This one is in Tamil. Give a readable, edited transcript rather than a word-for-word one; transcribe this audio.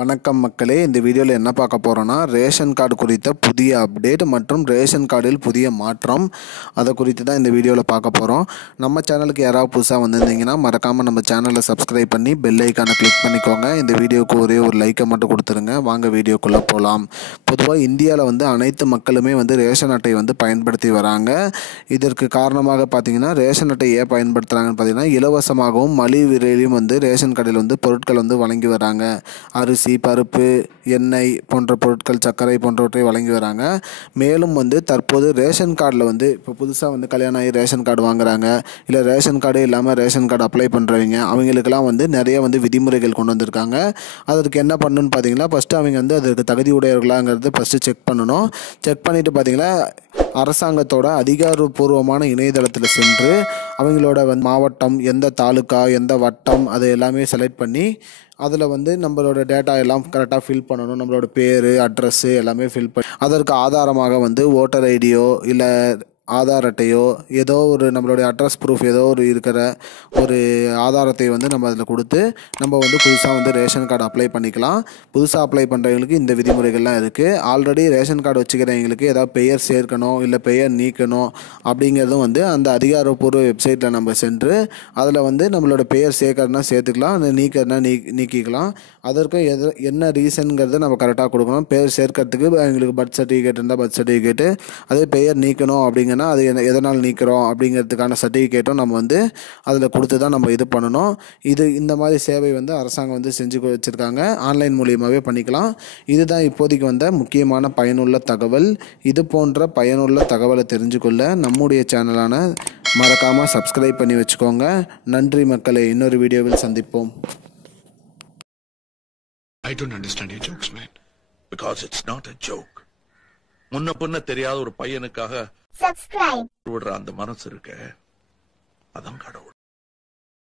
வணக்கம் மக்களே, இந்த வீடியோவில் என்ன பார்க்க போகிறோன்னா ரேஷன் கார்டு குறித்த புதிய அப்டேட் மற்றும் ரேஷன் கார்டில் புதிய மாற்றம் அதை குறித்து தான் இந்த வீடியோவில் பார்க்க போகிறோம். நம்ம சேனலுக்கு யாராவது புதுசாக வந்திருந்தீங்கன்னா மறக்காமல் நம்ம சேனலை சப்ஸ்கிரைப் பண்ணி பெல் ஐக்கானை கிளிக் பண்ணிக்கோங்க. இந்த வீடியோவுக்கு ஒரே ஒரு லைக்கை மட்டும் கொடுத்துருங்க. வாங்க வீடியோக்குள்ளே போகலாம். பொதுவாக இந்தியாவில் அனைத்து மக்களுமே ரேஷன் அட்டை பயன்படுத்தி வராங்க. இதற்கு காரணமாக பார்த்தீங்கன்னா ரேஷன் அட்டை ஏன் பயன்படுத்துகிறாங்கன்னு பார்த்தீங்கன்னா இலவசமாகவும் மலிவு விலையிலும் ரேஷன் கடையில் பொருட்கள் வழங்கி வராங்க. அரிசி, பருப்பு, எண்ணெய் போன்ற பொருட்கள், சர்க்கரை போன்றவற்றை வழங்கி வராங்க. மேலும் தற்போது ரேஷன் கார்டில் இப்போ புதுசாக கல்யாணம் ஆகி ரேஷன் கார்டு வாங்குறாங்க, இல்லை ரேஷன் கார்டு இல்லாமல் ரேஷன் கார்டு அப்ளை பண்ணுறவங்க அவங்களுக்கெல்லாம் நிறைய விதிமுறைகள் கொண்டு வந்திருக்காங்க. அதற்கு என்ன பண்ணணும்னு பார்த்தீங்கன்னா ஃபஸ்ட்டு அவங்க அதற்கு தகுதி உடையவர்களாங்கிறது ஃபஸ்ட்டு செக் பண்ணணும். செக் பண்ணிவிட்டு பார்த்தீங்கன்னா அரசாங்கத்தோட அதிகாரப்பூர்வமான இணையதளத்தில் சென்று அவங்களோட மாவட்டம், எந்த தாலுக்கா, எந்த வட்டம், அதை எல்லாமே செலக்ட் பண்ணி அதில் நம்மளோட டேட்டா எல்லாம் கரெக்டாக ஃபில் பண்ணணும். நம்மளோட பேர், அட்ரஸ்ஸு எல்லாமே ஃபில் பண்ணி அதற்கு ஆதாரமாக ஓட்டர் ஐடியோ இல்லை ஆதார் அட்டையோ ஏதோ ஒரு நம்மளுடைய அட்ரஸ் ப்ரூஃப் ஏதோ ஒரு இருக்கிற ஒரு ஆதாரத்தை நம்ம அதில் கொடுத்து நம்ம புதுசாக ரேஷன் கார்டு அப்ளை பண்ணிக்கலாம். புதுசாக அப்ளை பண்ணுறவங்களுக்கு இந்த விதிமுறைகள்லாம் இருக்குது. ஆல்ரெடி ரேஷன் கார்டு வச்சுக்கிறவங்களுக்கு ஏதாவது பெயர் சேர்க்கணும் இல்லை பெயர் நீக்கணும் அப்படிங்கிறதும் அந்த அதிகாரப்பூர்வ வெப்சைட்டில் நம்ம சென்று அதில் நம்மளோட பெயர் சேர்க்கறதுனா சேர்த்துக்கலாம், அந்த நீக்கிறதுனா நீக்கிக்கலாம். அதற்கு என்ன ரீசனுங்கிறத நம்ம கரெக்டாக கொடுக்கணும். பெயர் சேர்க்கறதுக்கு எங்களுக்கு பர்த் சர்டிஃபிகேட் இருந்தால் பர்த் சர்டிஃபிகேட்டு, அதே பெயர் நீக்கணும் அப்படிங்கன்னா அது எதனால் நீக்கிறோம் அப்படிங்கிறதுக்கான சர்டிஃபிகேட்டும் நம்ம அதில் கொடுத்து தான் நம்ம இது பண்ணணும். இந்த மாதிரி சேவை அரசாங்கம் செஞ்சு வச்சுருக்காங்க. ஆன்லைன் மூலியமாகவே பண்ணிக்கலாம். இதுதான் இப்போதைக்கு முக்கியமான பயனுள்ள தகவல். இது போன்ற பயனுள்ள தகவலை தெரிஞ்சுக்கொள்ள நம்முடைய சேனலான மறக்காமல் சப்ஸ்கிரைப் பண்ணி வச்சுக்கோங்க. நன்றி மக்களே, இன்னொரு வீடியோவில் சந்திப்போம். I don't understand your jokes, man. Because it's not a joke. முன்ன பின்ன தெரியாத ஒரு பையனுக்காக விடுற அந்த மனசு இருக்க, அதான் கடவுள்.